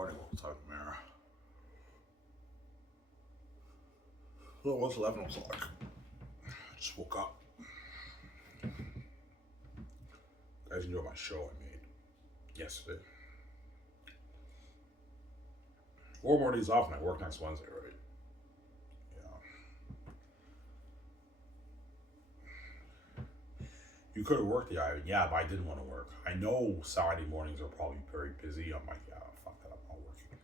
morning. What's up, Mara? Well, it's 11 o'clock. I just woke up. You guys enjoyed my show I made yesterday. 4 more days off and I work next Wednesday, right? Yeah. You could have worked the Ivy. Yeah, but I didn't want to work. I know Saturday mornings are probably very busy. I'm like, yeah, fuck that. I'm not working.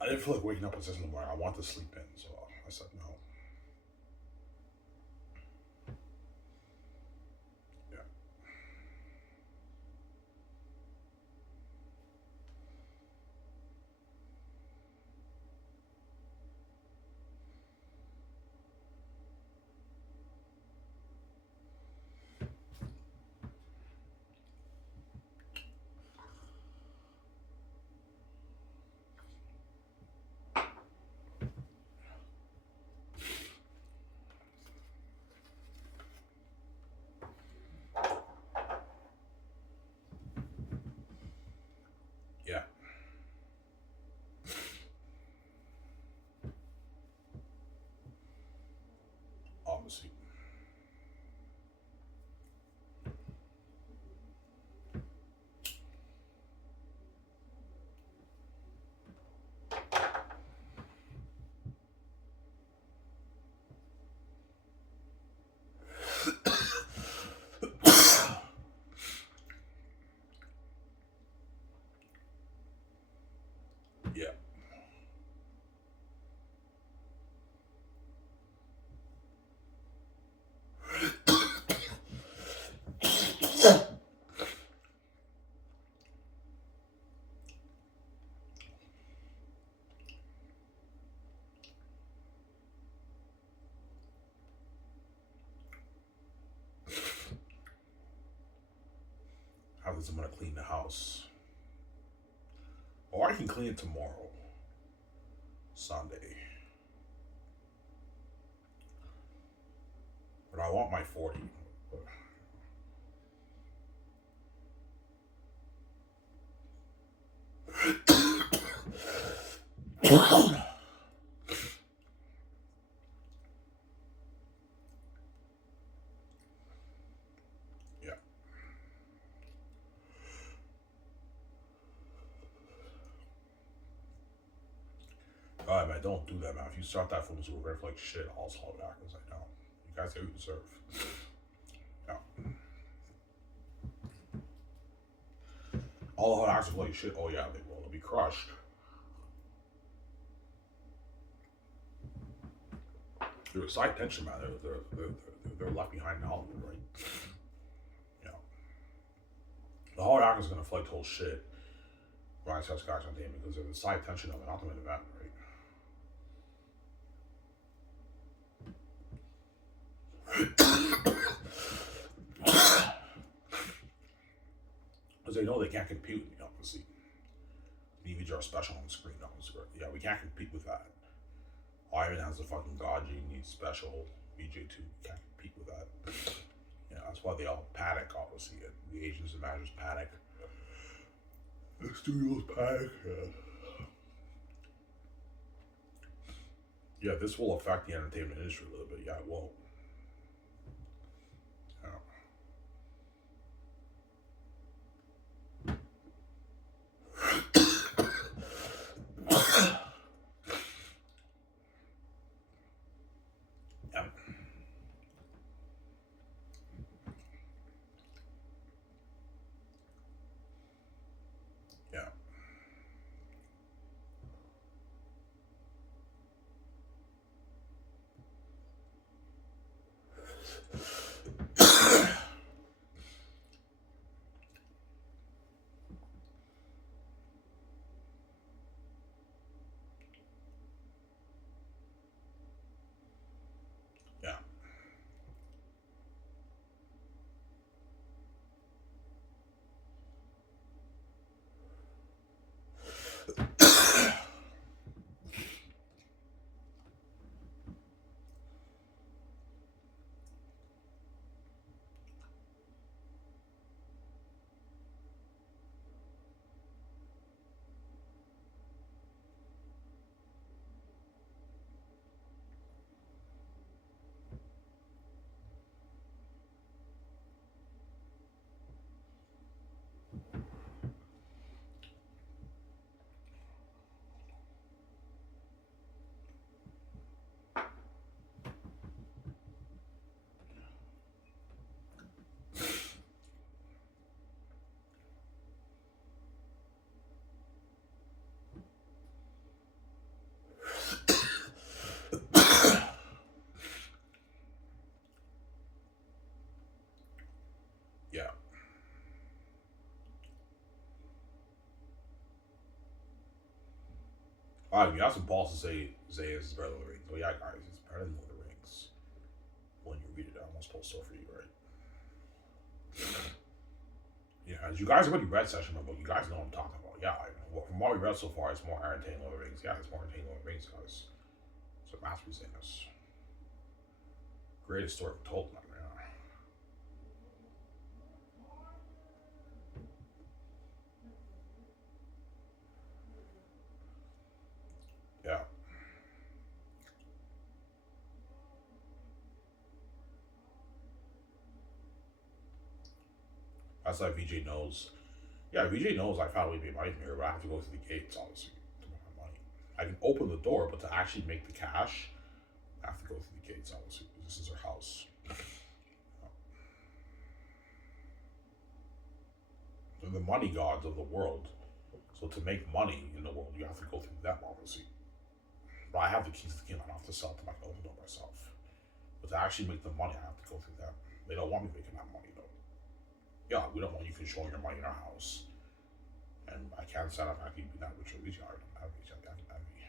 I didn't feel like waking up at 6 in the morning. I want to sleep in, so I said no. Yeah. Yeah. Obviously. Yeah. How does someone clean the house? Or I can clean it tomorrow, Sunday. But I want my 40. Yeah. God, man, don't do that, man. If you start that from zero, for like shit, I'll slow back as I know. You guys get what you deserve. Yeah. All the hot actors are like shit. Oh yeah, they will. They'll be crushed. They're a side tension, man. They're left behind in Hollywood, right? Yeah. The hard actors are gonna fight total shit. Ryan Scott's guys on team because they're the side tension of an ultimate event, right? Because they know they can't compete with me, obviously. Needs are special on the screen, obviously. Yeah, we can't compete with that. Ivan has a fucking god gene, needs special. BJ2 can't compete with that. Yeah, that's why they all panic, obviously. The agents and managers panic. The studios panic. Yeah, this will affect the entertainment industry a little bit. Yeah, it won't. Yeah. Yeah. Yeah. Alright, you have some balls to say it's better than the Rings. Oh yeah, guys, it's better than the Rings. When you read it, I almost post stuff for you, right? Yeah, as you guys already read Session of the Book, you guys know what I'm talking about. Yeah, from what we read so far, it's more entertaining than the Rings. Yeah, it's more entertaining than the Rings, guys. It's a masterpiece in this. Greatest story told, man. Yeah. Yeah. That's like VJ knows. Yeah, VJ knows I found a way to make money from here, but I have to go through the gates, obviously, to make my money. I can open the door, but to actually make the cash, I have to go through the gates, obviously. This is our house. They're the money gods of the world. So to make money in the world, you have to go through them, obviously. But I have the keys to the kingdom. I don't have to sell them. I can open them myself. But to actually make the money, I have to go through them. They don't want me making that money, though. Yeah, we don't want you controlling your money in our house. And I can't set up actually be that rich or rich. I don't have rich. I can't have me.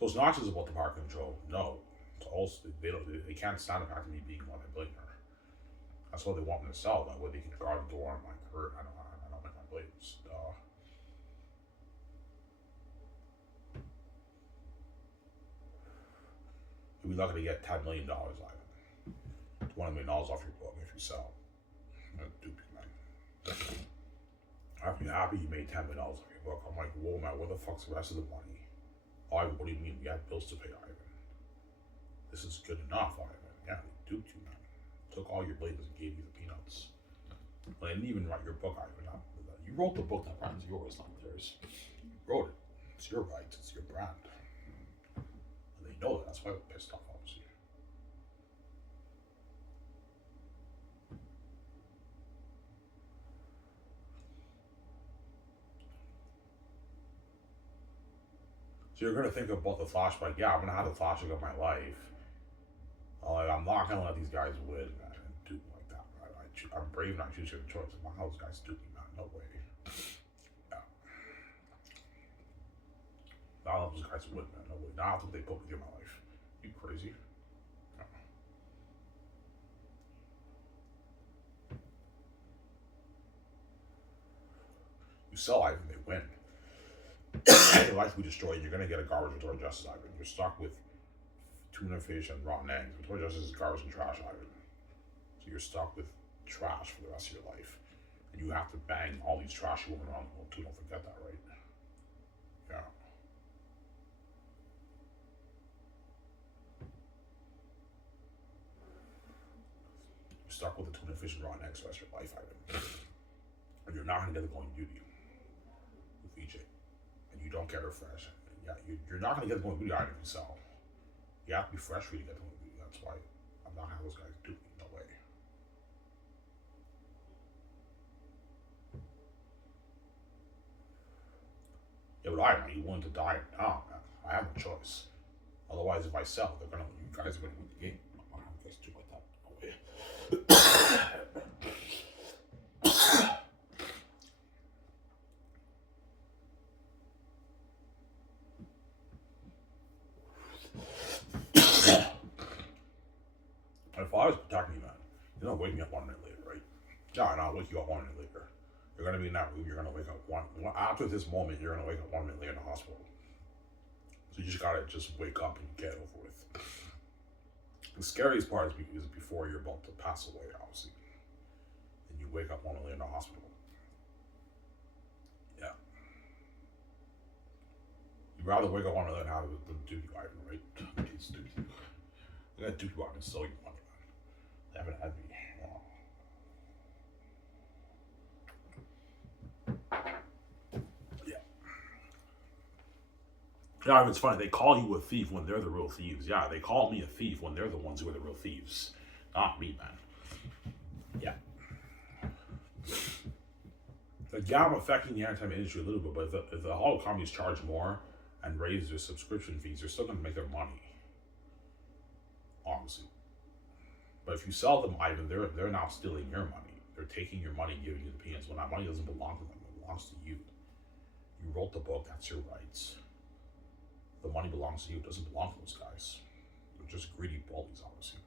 So it's not just about the power control. No. It's also, they can't stand the fact of me being multi-billionaire. That's why they want me to sell. That way they can guard the door on my career. I don't make my blades. You'll be lucky to get $10 million, Ivan. $20 million off your book if you sell. I'm gonna dupe you, man. I'd be happy you made $10 million off your book. I'm like, whoa, man, where the fuck's the rest of the money? Oh, Ivan, what do you mean? We have bills to pay, Ivan. This is good enough, Ivan. Yeah, they duped you, man. Took all your blades and gave you the peanuts. But I didn't even write your book, Ivan. You wrote the book, that brand's yours, not theirs. You wrote it. It's your right. It's your brand. And they know that. That's why they're pissed off, obviously. So you're gonna think about the flashback. Yeah, I'm gonna have the flashback of my life. I'm not gonna let these guys win, man, and do me like that. I'm brave and I choose your choice. I'm not how those guys do me, man. No way. Yeah. Not let those guys win, man. No way. Not after they put me through my life. You crazy? Yeah. You sell Ivan, they win. Your life will be destroyed. You're gonna get a garbage Victoria Justice, Ivan. You're stuck with tuna fish and rotten eggs. Victoria Justice is garbage and trash, Ivan. So you're stuck with trash for the rest of your life. And you have to bang all these trashy women around the world too. Don't forget that, right? Yeah. You're stuck with the tuna fish and rotten eggs for the rest of your life, Ivan. And you're not gonna get the going beauty with VJ. And you don't get her fresh. Yeah, you're not gonna get the going beauty Ivan if you sell. You have to be fresh for you to get the going beauty. That's why I'm not having those guys do me. No way. Yeah, but I know you want to die now, man. I have no choice. Otherwise, if I sell, you guys are gonna win the game. I'm not having guys do like that. No way. If I was protecting you, man, you're not waking me up 1 minute later, right? Yeah, and I'll wake you up 1 minute later. You're gonna be in that room. You're gonna wake up after this moment. You're gonna wake up 1 minute later in the hospital. So you just gotta wake up and get over with. The scariest part is before you're about to pass away, obviously, and you wake up 1 minute later in the hospital. Yeah. You'd rather wake up 1 minute later and have them do you, Ivan, right? It's do you. They're gonna do you out and sell your money, man. They haven't had me. Yeah, it's funny. They call you a thief when they're the real thieves. Yeah, they call me a thief when they're the ones who are the real thieves. Not me, man. Yeah. Yeah, I'm affecting the entertainment industry a little bit, but if the whole companies charge more and raise their subscription fees, they're still going to make their money. Obviously. But if you sell them, Ivan, they're now stealing your money. They're taking your money and giving you the peanuts when that money doesn't belong to them. It belongs to you. You wrote the book, that's your rights. The money belongs to you, it doesn't belong to those guys. They're just greedy bullies, obviously.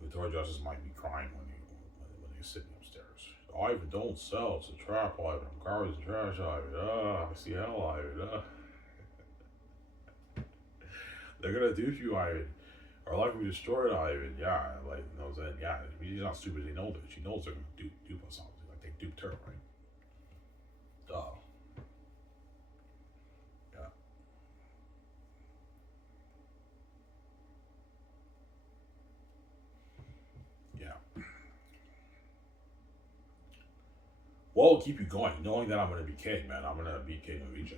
The authority judges might be crying when they sit upstairs. Ivan, don't sell, it's a trap, Ivan. I'm garbage and trash, Ivan. I see hell, Ivan. They're gonna dupe you, Ivan. Our life will be destroyed, Ivan. Yeah, like, you know what I'm saying? Yeah, she's not stupid, they know that. She knows they're gonna dupe us, obviously. Like, they duped her, right? Duh. Yeah. Yeah. What will keep you going? Knowing that I'm gonna be king, man. I'm gonna be king of VJ.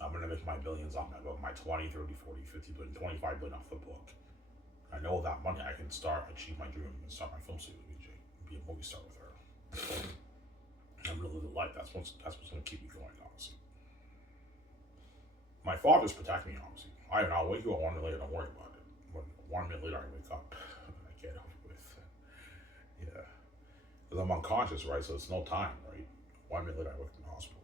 I'm gonna make my billions off my 20, 30, 40, 50 billion, 25 billion off the book. I know with that money I can achieve my dream and start my film studio with VJ. Be a movie star with her. I'm gonna live a life. That's what's gonna keep me going, honestly. My father's protecting me, honestly. I'll wake you up 1 minute later, don't worry about it. 1 minute later I wake up. I get over with. Yeah. Because I'm unconscious, right? So it's no time, right? 1 minute later I wake up in the hospital.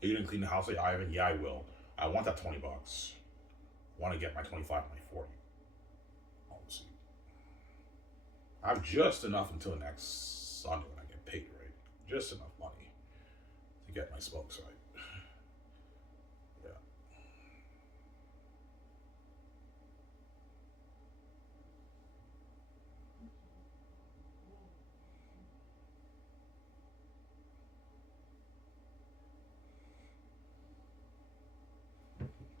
Are you gonna clean the house like Ivan? Yeah, I will. I want that $20. I want to get my 25 and my 40. Obviously. I have just enough until next Sunday when I get paid, right? Just enough money to get my smokes right. Yeah.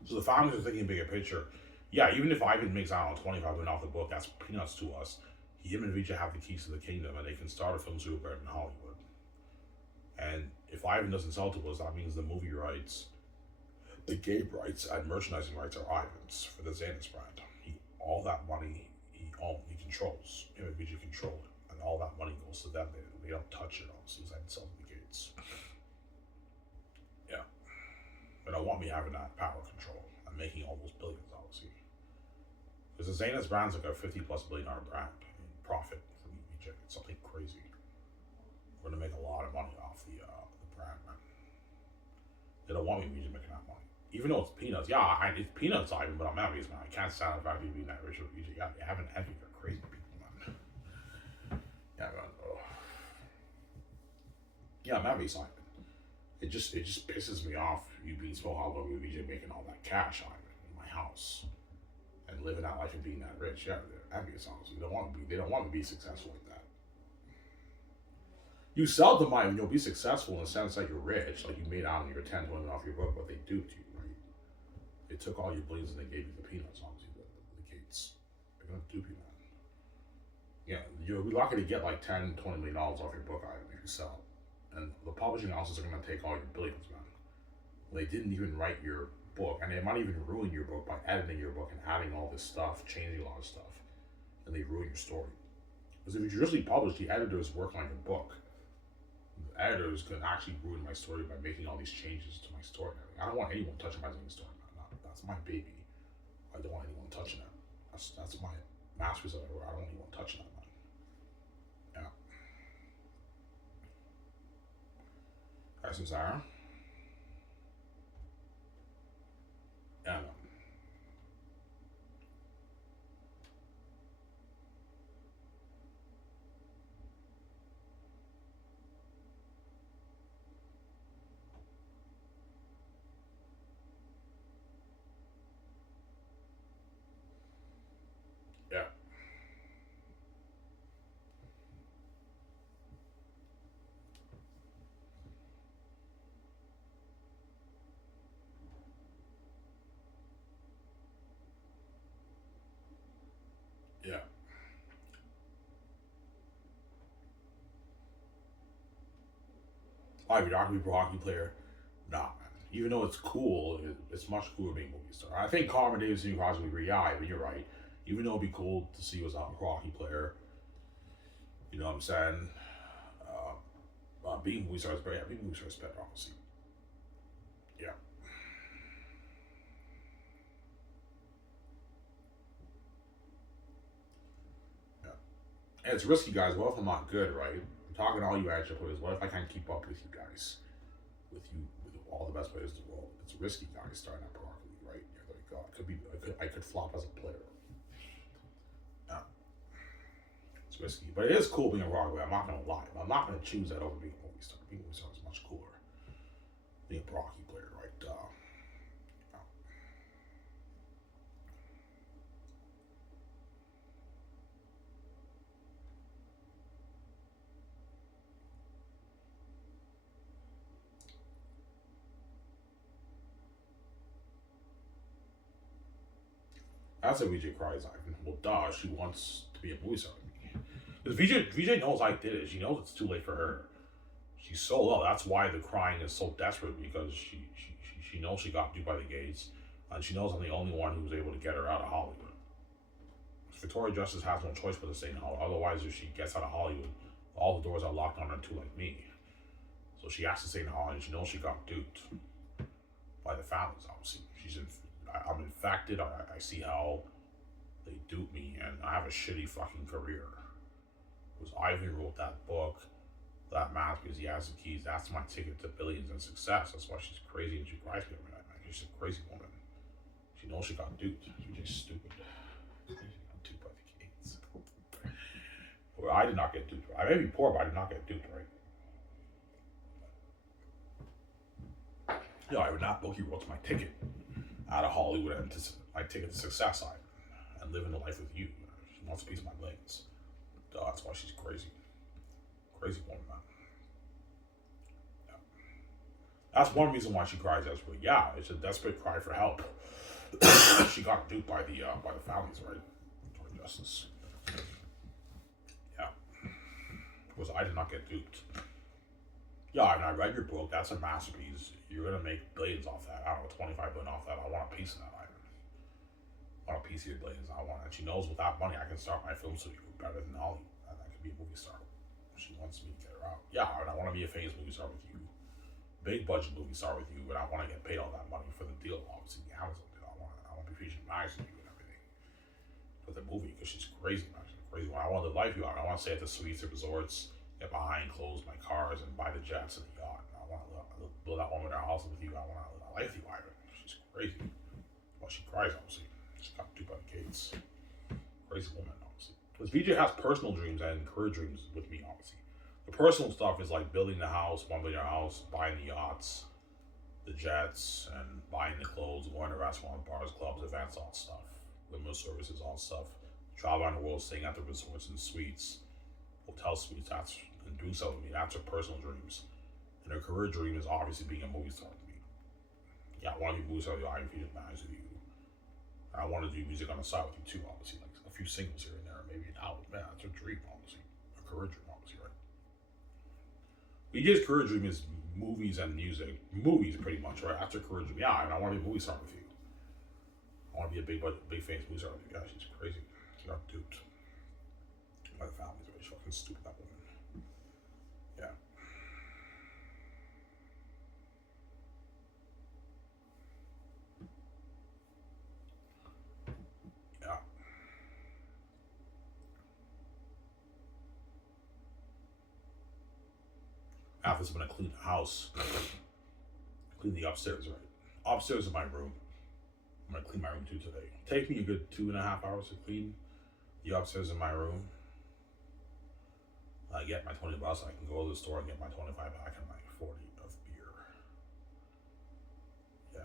So the founders are thinking bigger picture. Yeah, even if Ivan makes, I don't know, 25 million off the book, that's peanuts to us. Him and Vijay have the keys to the kingdom and they can start a film studio in Hollywood. And if Ivan doesn't sell to us, that means the movie rights, the game rights, and merchandising rights are Ivan's for the Xanax brand. All that money he controls. Him and Vijay control it. And all that money goes to them. They don't touch it, obviously, because I sell to the gates. Yeah. They don't want me having that power control. I'm making all those billions, obviously. Because the Xanax brand's like a $50+ billion brand in profit for me, VJ. It's something crazy. We're gonna make a lot of money off the brand, man. They don't want me making that money. Even though it's peanuts. Yeah, it's peanuts, Ivan, but I'm envious, man. I can't stand the fact that you being that rich with VJ. Yeah, they have an envy for crazy people, man. Yeah, man. Oh. Yeah, I'm envious, Ivan. It just pisses me off you being so hollow with VJ making all that cash, Ivan, in my house. And living that life and being that rich. Yeah, they're envious, honestly. They don't want to be successful like that. You sell to mine when you'll be successful in the sense that you're rich, like you made out on your 10 million off your book, but they duped you, right? They took all your billions and they gave you the peanuts, obviously, the gates. They're gonna dupe you, man. Yeah, you'll be lucky to get like $10-20 million off your book item if you sell. And the publishing houses are gonna take all your billions, man. They didn't even write your book, and they might even ruin your book by editing your book and adding all this stuff, changing a lot of stuff, and they ruin your story. Because if you traditionally publish, the editors work on your book. The editors can actually ruin my story by making all these changes to my story. I don't want anyone touching my story. That's my baby. I don't want anyone touching it. That's my masterpiece that I wrote. I don't want anyone touching that, man. Yeah. Guys, who's Sarah? Yeah, man. Yeah. Yeah. I mean, not to be a pro hockey player. Nah, man. Even though it's cool, it's much cooler being a movie star. I think Carmen Davis and you guys would agree. Yeah, I mean, you're right. Even though it'd be cool to see you as a pro hockey player, you know what I'm saying? Being movie stars, but yeah, being movie stars better, obviously. Yeah. Yeah. And it's risky, guys. What if I'm not good, right? I'm talking to all you action players. What if I can't keep up with you guys? With you, with all the best players in the world. It's risky, guys, starting out broccoli, right? You're like, oh, I could flop as a player. Yeah. It's risky. But it is cool being a Broadway. I'm not going to lie. I'm not going to choose that over being a movie star. Being a movie star is much cooler. Being a Brocky player, right? Yeah. That's a VJ cries. Well, duh, she wants to be a movie star with me. Because VJ knows I did it. She knows it's too late for her. She's so low. That's why the crying is so desperate, because she knows she got duped by the gates, and she knows I'm the only one who was able to get her out of Hollywood. Victoria Justice has no choice but to stay in Hollywood. Otherwise, if she gets out of Hollywood, all the doors are locked on her too, like me. So she has to stay in Hollywood. She knows she got duped by the families, obviously. I'm infected. I see how they dupe me, and I have a shitty fucking career. Because Ivan wrote that book, that math, because he has the keys. That's my ticket to billions and success. That's why she's crazy and she cries me every night, man. She's a crazy woman. She knows she got duped. She's just stupid. She got duped by the gates. Well, I did not get duped. I may be poor, but I did not get duped, right? Yeah, I would not book. He wrote my ticket out of Hollywood and my ticket to success side and living the life with you. She wants a piece of my legs. That's why she's crazy. Crazy woman, man. Yeah. That's one reason why she cries desperately. Yeah, it's a desperate cry for help. She got duped by the families, right? For justice. Yeah. Because I did not get duped. Yeah, and I read your book. That's a masterpiece. You're gonna make billions off that. I don't know, 25 billion off that. I want a piece of that. I want a piece of your billions. I want it. She knows with that money I can start my film studio better than Hollywood, and I can be a movie star. She wants me to get her out. Yeah, and I want to be a famous movie star with you, big budget movie star with you, and I want to get paid all that money for the deal. Obviously, the Amazon deal. I want to be featured in magazines and everything for the movie, because she's crazy, man. She's crazy. I want to live life you out. I want to stay at the suites, the resorts, get behind clothes, my cars, and buy the jets and the yacht. I want to build that woman in her house with you. I want to live that life with you, Ivan. She's crazy. Well, she cries, obviously. She got duped by the gates. Crazy woman, obviously. Because VJ has personal dreams and career dreams with me, obviously. The personal stuff is like building the house, $1 billion house, buying the yachts, the jets, and buying the clothes, going to restaurants, bars, clubs, events, all stuff. Limo services, all stuff. Travel around the world, staying at the resorts and suites, hotel suites, and doing stuff with me. That's her personal dreams. And her career dream is obviously being a movie star with me. Yeah, I want to be a movie star with you. I can feature manage with you. I want to do music on the side with you too, obviously, like a few singles here and there, maybe an album. Man, that's a dream, obviously, a career dream, obviously, right? VJ's career dream is movies and music, movies pretty much, right? That's her career dream. Yeah, and I want to be a movie star with you. I want to be a big budget, big famous movie star with you. Yeah, she's crazy. She got duped by the families, right? She's fucking stupid, that woman. Yeah. Yeah. After this, I'm gonna clean the house, clean the upstairs, right? Upstairs in my room. I'm gonna clean my room too today. Take me a good 2.5 hours to clean the upstairs in my room. I get my 20 bucks. I can go to the store and get my 25 back and my 40 of beer. Yeah.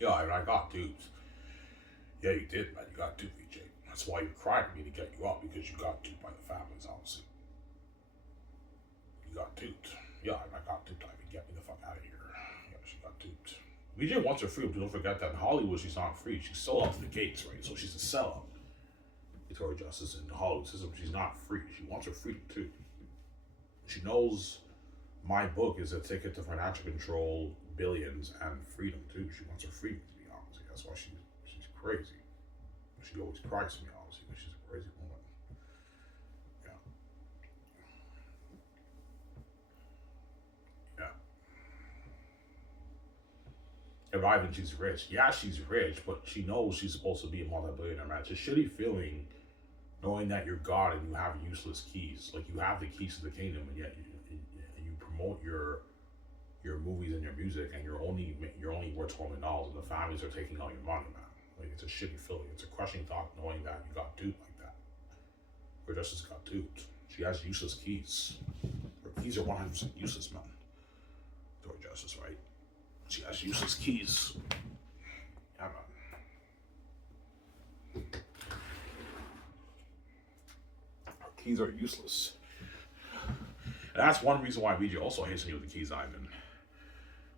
Yeah, I mean, I got duped. Yeah, you did, man. You got duped, VJ. That's why you cried at me to get you up, because you got duped by the families, obviously. You got duped. Yeah, I got duped. I mean, get me the fuck out of here. Yeah, she got duped. VJ wants her free, but don't forget that in Hollywood she's not free. She's sold out to the gates, right? So she's a sellout. Victoria Justice in the Hollywood system, she's not free. She wants her freedom too. She knows my book is a ticket to financial control, billions, and freedom too. She wants her freedom, to be honest. That's why she's crazy. She always cries to me, honestly, because she's a crazy woman. Yeah. Yeah. Arriving, she's rich. Yeah, she's rich, but she knows she's supposed to be a multi-billionaire, man. It's a shitty feeling knowing that you're God and you have useless keys. Like, you have the keys to the kingdom, and yet you promote your movies and your music, and you're only worth $20, and the families are taking all your money, man. Like, it's a shitty feeling. It's a crushing thought knowing that you got duped like that. Her Justice got duped. She has useless keys. Her keys are 100% useless, man. To her Justice, right? She has useless keys. Yeah, man. Her keys are useless. And that's one reason why VJ also hates me with the keys, Ivan.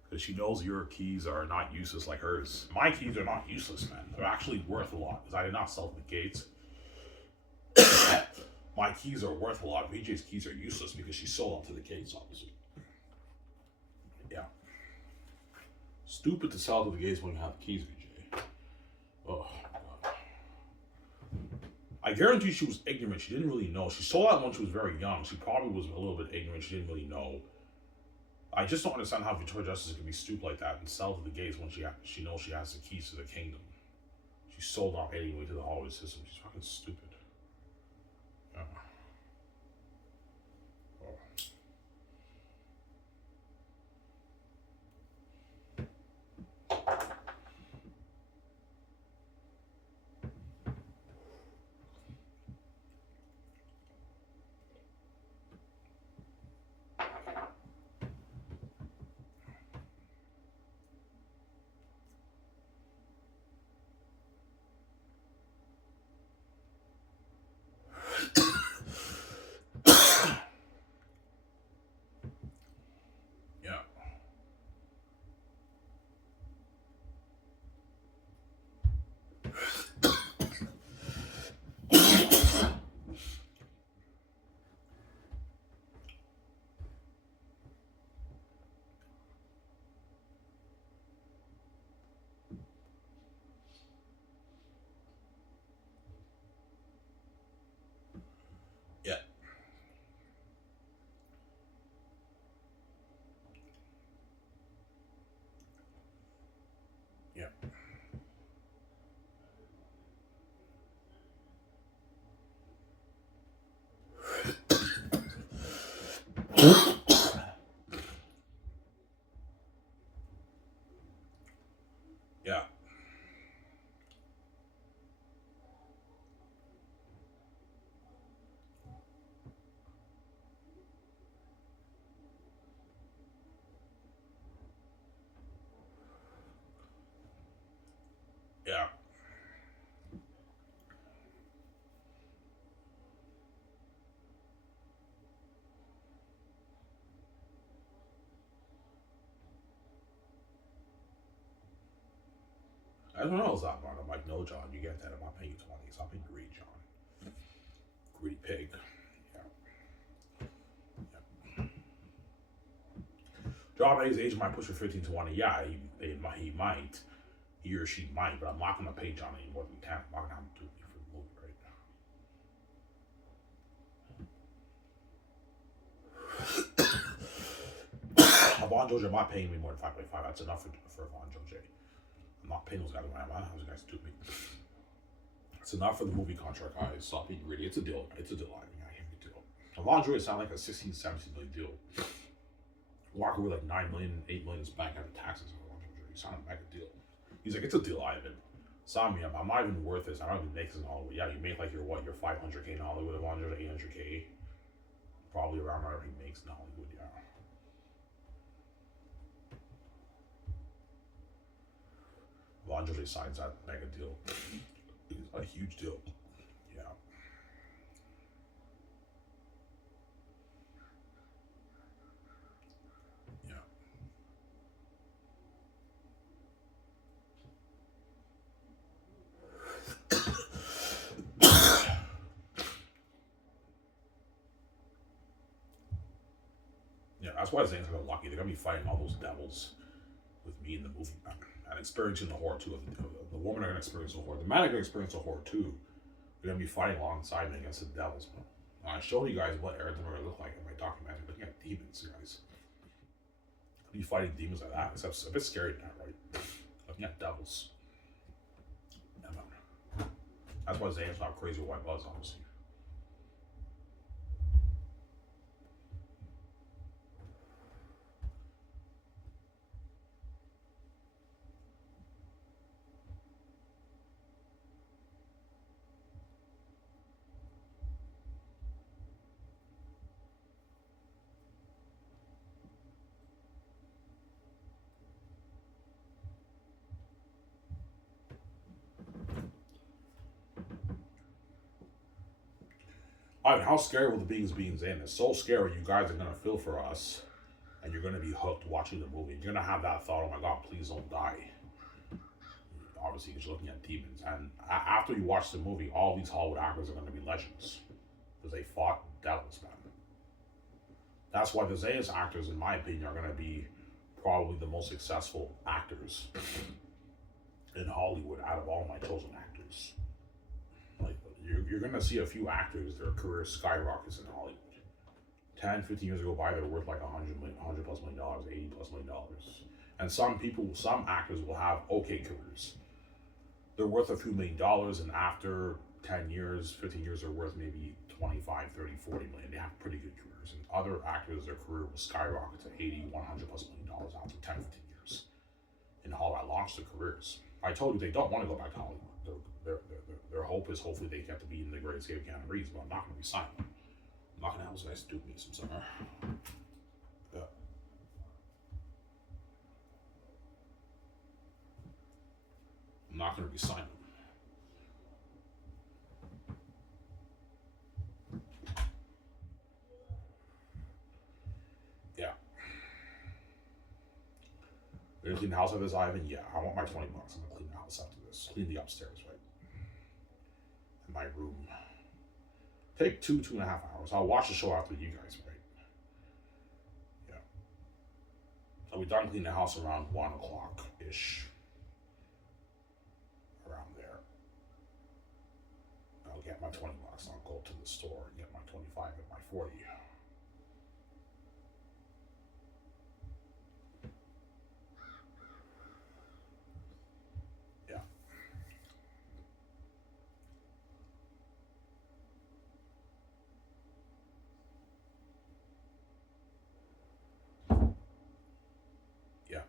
Because she knows your keys are not useless like hers. My keys are not useless, man. They're actually worth a lot, because I did not sell to the gates. My keys are worth a lot. VJ's keys are useless because she sold out to the gates, obviously. Yeah. Stupid to sell to the gates when you have the keys, VJ. Oh, God. I guarantee she was ignorant. She didn't really know. She sold out when she was very young. She probably was a little bit ignorant. She didn't really know. I just don't understand how Victoria Justice can be stupid like that and sell to the gates when she knows she has the keys to the kingdom. She sold out anyway to the Hollywood system. She's fucking stupid. Yeah. Oh. Yeah. Yeah. Yeah. Yeah. Yeah. I don't know, Zach, I'm like, no, John, you get that. I'm not paying you 20. Stop being greedy, John. Greedy pig. Yeah. Yeah. John Hayes' age might push for 15 to 20. Yeah, he might. He or she might, but I'm not going to pay John any more than 10. I'm not going to have to do it for the movie right now. Von Jojo, I'm not paying me more than 5.5. That's enough for Von Jojo. I'm not paying those guys money. I'm not having those guys do me. It's enough for the movie contract, guys. Stop being greedy. It's a deal. It's a deal. I mean, I give you a deal. Von Jojo sound like a 16, 17 million deal. Walk away like 9 million, 8 million back after taxes. He sounded like a deal. He's like, it's a deal, Ivan. Sign me up. I'm not even worth this. I don't even make this in Hollywood. Yeah, you make like your 500K in Hollywood, 800K. Probably around whatever he makes in Hollywood, yeah. Andre signs that mega deal. It's a huge deal. Yeah. Yeah. Yeah, that's why Zayn's gonna lucky. They're gonna be fighting all those devils with me in the movie and experiencing the horror too. The women are gonna experience the horror. The men are gonna experience the horror too. They're gonna be fighting alongside me against the devils. I showed you guys what Eretz are gonna look like in my documentary. Looking at demons, guys. Be fighting demons like that. It's a bit scary now, right? Looking at devils. Yeah, man. That's why Zayn's not crazy with white buzz, obviously. I mean, how scary will the beings be in Zayn? It's so scary. You guys are gonna feel for us, and you're gonna be hooked watching the movie. You're gonna have that thought, "Oh my God, please don't die." Obviously, because you're looking at demons, and after you watch the movie, all these Hollywood actors are gonna be legends because they fought devils, man. That's why the Zayas actors, in my opinion, are gonna be probably the most successful actors in Hollywood out of all my chosen actors. Like, you're going to see a few actors, their career skyrockets in Hollywood. 10, 15 years ago by, they're worth like $100 plus million, $80 plus million. And some actors will have okay careers. They're worth a few $1,000,000, and after 10 years, 15 years, they're worth maybe 25, 30, 40 million. They have pretty good careers. And other actors, their career will skyrocket to 80, $100 plus million after 10, 15 years. In Hollywood, launched their careers. I told you they don't want to go back to Hollywood. Their hope is hopefully they get to be in the Great Escape Canada Breeze, but I'm not going to be signing them. I'm not going to have those guys do me some summer. Yeah. I'm not going to be signing them. Yeah. We're going to clean the house after this, Ivan? Yeah, I want my $20. I'm going to clean the house after this. Clean the upstairs, right? In my room. Take 2.5 hours. I'll watch the show after you guys, right? Yeah. I'll be done cleaning the house around 1 o'clock-ish. Around there. I'll get my $20. I'll go to the store and get my 25 and my 40. Yeah. Yeah.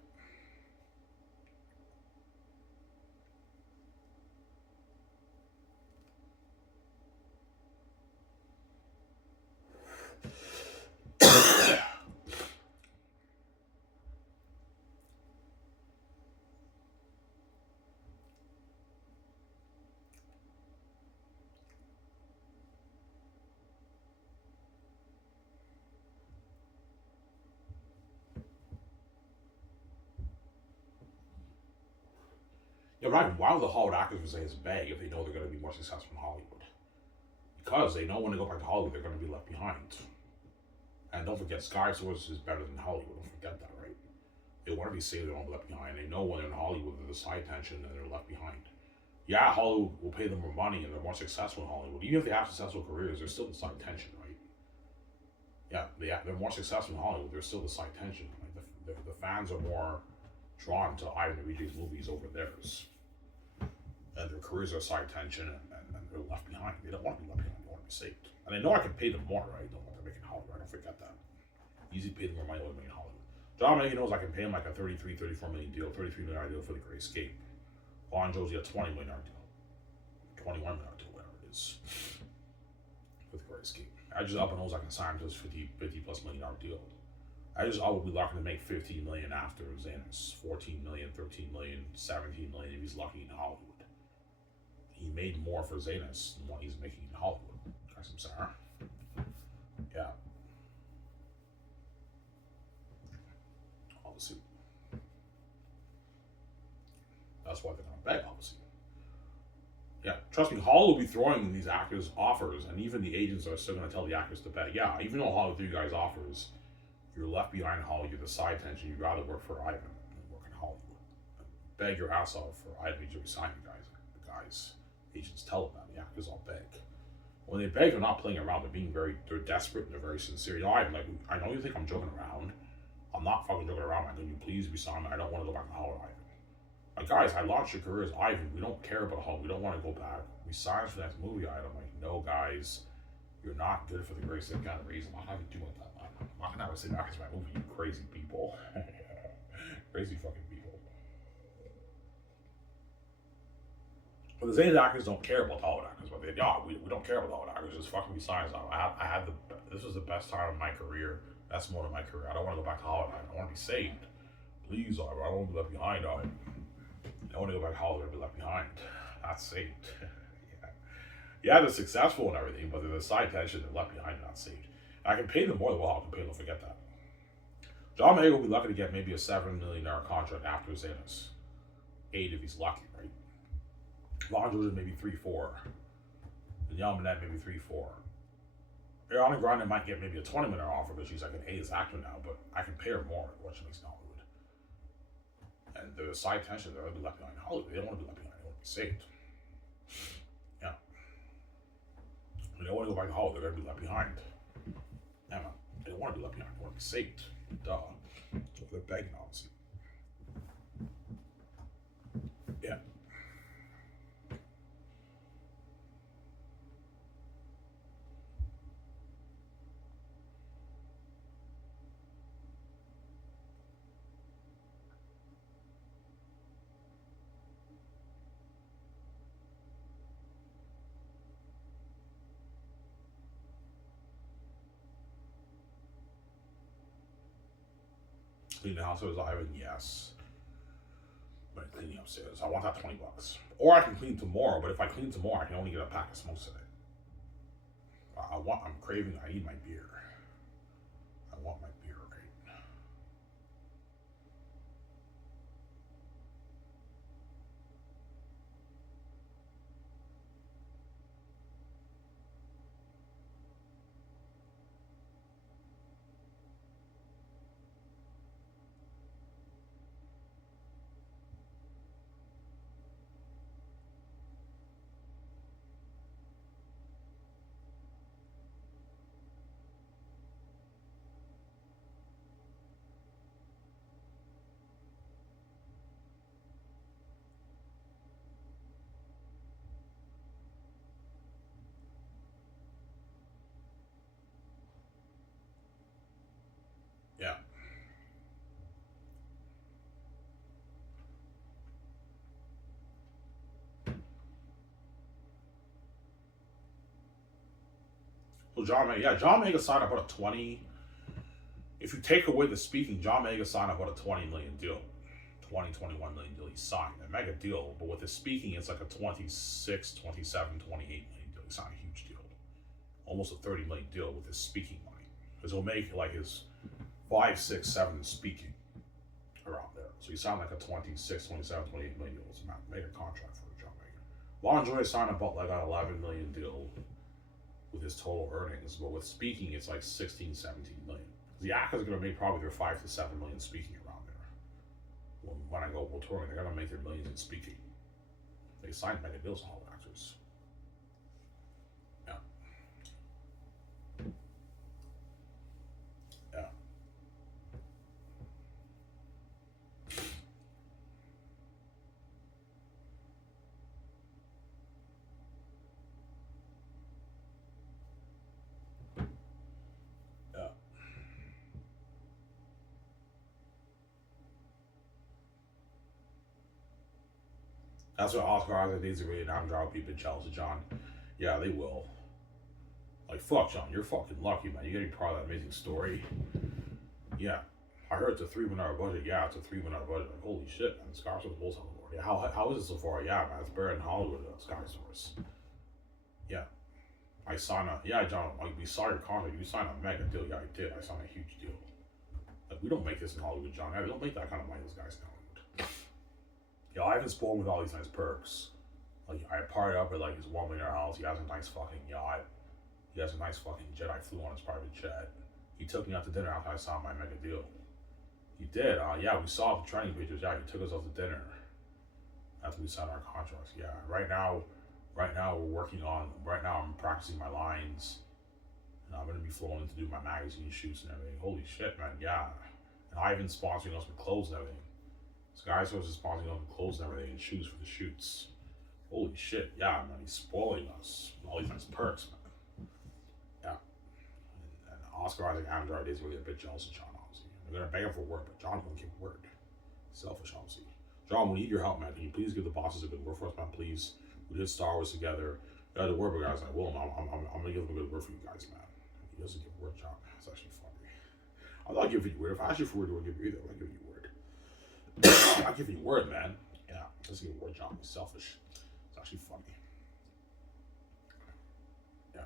Yeah, right. Why would the Hollywood actors say it's beg if they know they're going to be more successful in Hollywood? Because they know when they go back to Hollywood, they're going to be left behind. And don't forget, Skiv SOURCE is better than Hollywood. Don't forget that, right? They want to be safe, they don't be left behind. They know when they're in Hollywood, they're the side tension and they're left behind. Yeah, Hollywood will pay them more money and they're more successful in Hollywood. Even if they have successful careers, they're still the side tension, right? Yeah, they're more successful in Hollywood. They're still the side tension. Like the fans are more drawn to Ivan Origi's movies over theirs. And their careers are side tension and they're left behind. They don't want to be left behind. They want to be saved. And I know I can pay them more, right? Don't want to make it Hollywood. I don't forget that. Easy to pay them more money than making Hollywood. John Mayer knows I can pay him like a 33, 34 million deal, $33 million deal for the Great Escape. Lon Josie a $20 million deal. $21 million deal, whatever it is. For the Great Escape. I just up and knows I can sign him to this $50 plus million deal. I would be lucky to make 15 million after Xanis, 14 million, 13 million, 17 million if he's lucky in Hollywood. He made more for Xanis than what he's making in Hollywood. Guys, I'm sorry. Yeah. Obviously. That's why they're gonna beg, obviously. Yeah, trust me, Hollywood will be throwing these actors offers, and even the agents are still gonna tell the actors to beg. Yeah, even though Hollywood threw you guys offers, you're left behind in Hollywood, you're the side tension, you'd rather work for Ivan than work in Hollywood. Beg your ass off for Ivan to resign you guys. The guys, agents tell them that, the actors all beg. When they beg, they're not playing around, they're desperate and they're very sincere. You know, Ivan, like, I know you think I'm joking around. I'm not fucking joking around, man. Can you please resign me? I don't want to go back to Hollywood, Ivan. Like, guys, I launched your career as Ivan. We don't care about Hollywood. We don't want to go back. We signed for the next movie item. Like, no, guys, you're not good for the great sake kind of reason. I'm not having to do like that, man. I'm not gonna have to say that because my movie, you crazy people. Crazy fucking people. But the Xanis actors don't care about Hollywood actors. But we don't care about Hollywood actors. Just fucking be signed. This was the best time of my career. Best moment of my career. I don't want to go back to Hollywood. I want to be saved. Please, I don't want to be left behind. I don't want to go back to Hollywood and be left behind. Not saved. Yeah, they're successful and everything, but they're the side tension, they're left behind, not saved. I can pay them more than what I can pay them, don't forget that. John Boyega will be lucky to get maybe a $7 million contract after Xanis. 8 if he's lucky, right? Lon Jordan maybe 3-4. And Yamanet maybe 3-4. Ariana Grande might get maybe a $20 million offer because she's like an A-list actor now, but I can pay her more than what she makes in Hollywood. And the side tension, they're going to be left behind in Hollywood. They don't want to be left behind, they want to be saved. Yeah. They don't want to go back to Hollywood, they're going to be left behind. Yeah, man. They don't want to be left behind, they want to be saved. Duh. So they're begging, obviously. Yeah. Clean the house with Ivan, yes. But cleaning upstairs, I want that $20. Or I can clean tomorrow, but if I clean tomorrow, I can only get a pack of smokes today. I'm craving, I need my beer. I want my beer, right? Yeah. So John Boyega signed up about a 20. If you take away the speaking, John Boyega signed up about a 20 million deal. 21 million deal he signed. A mega deal, but with his speaking, it's like a 26, 27, 28 million deal. It's not a huge deal. Almost a 30 million deal with his speaking money. Because he'll make like his 5, 6, 7 speaking around there. So he signed like a 26, 27, 28 million deal. It's a mega contract for John Boyega. Lon Joy signed about like an 11 million deal with his total earnings, but with speaking, it's like 16, 17 million. The actors are going to make probably their 5 to 7 million speaking around there. When I go touring, they're going to make their millions in speaking. They signed mega deals on all the actors. Yeah. Yeah. Yeah. That's what Oscar Isaac needs to really not drop people jealous of John. Yeah, they will. Like, fuck, John, you're fucking lucky, man. You gotta be part of that amazing story. Yeah. I heard it's a $3 million budget. Yeah, it's a $3 million budget. Like, holy shit, man. Sky Source blows out the board. Yeah, how is it so far? Yeah, man. It's better than Hollywood, Sky Source. Yeah. I signed a, yeah, John, like, we saw your contract. You signed a mega deal. Yeah, I did. I signed a huge deal. Like, we don't make this in Hollywood, John. Yeah, we don't make that kind of money, those guys in Hollywood. Yeah, I haven't spoken with all these nice perks. Like, I partied up at, like, his $1 million house. He has a nice fucking yacht. He has a nice fucking jet. I flew on his private jet. He took me out to dinner after I saw my mega deal. He did. Yeah, we saw the training pictures. Yeah, he took us out to dinner after we signed our contracts. Yeah, right now we're working on. Right now, I'm practicing my lines, and I'm gonna be flowing to do my magazine shoots and everything. Holy shit, man! Yeah, and Ivan's sponsoring us with clothes and everything. Sky Source is sponsoring us with clothes and everything and shoes for the shoots. Holy shit, yeah, man! He's spoiling us with all these nice perks, man. Yeah, and Oscar Isaac Android is really a bit jealous of John. They're gonna beg him for word, but John won't give a word. Selfish, obviously. John, we need your help, man. Can you please give the bosses a good word for us, man? Please. We did Star Wars together. You had to word, but guys, I will. I'm gonna give him a good word for you guys, man. He doesn't give a word, John. It's actually funny. I'm not giving you word. If I ask you for word, I won't give you either. I'm not giving you word. I'm not giving you word, man. Yeah, he doesn't give a word, John. He's selfish. It's actually funny. Yeah.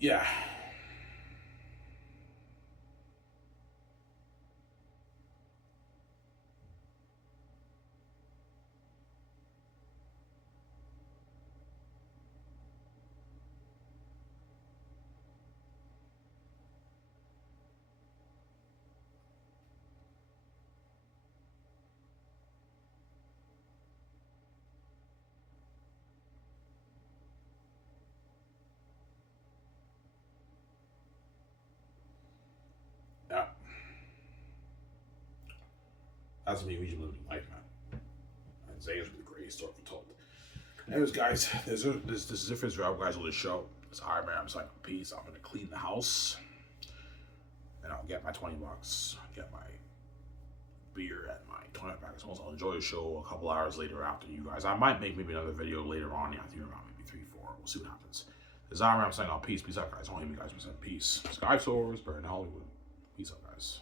Yeah. Yeah. Yeah. That's me. We should live in life, man. And Zane's really great story told. Anyways, guys, this is it for this route, guys, on the show. It's Iron Man. I'm signing peace. I'm gonna clean the house, and I'll get my $20. Get my beer and my 20 back as well. So I'll enjoy the show a couple hours later after you guys. I might make maybe another video later on. Yeah, I think around maybe 3, 4. We'll see what happens. This is Iron Man. I'm saying peace. Peace out, guys. Only me, guys. I'm saying peace. Skiv SOURCE, Burn Hollywood. Peace out, guys.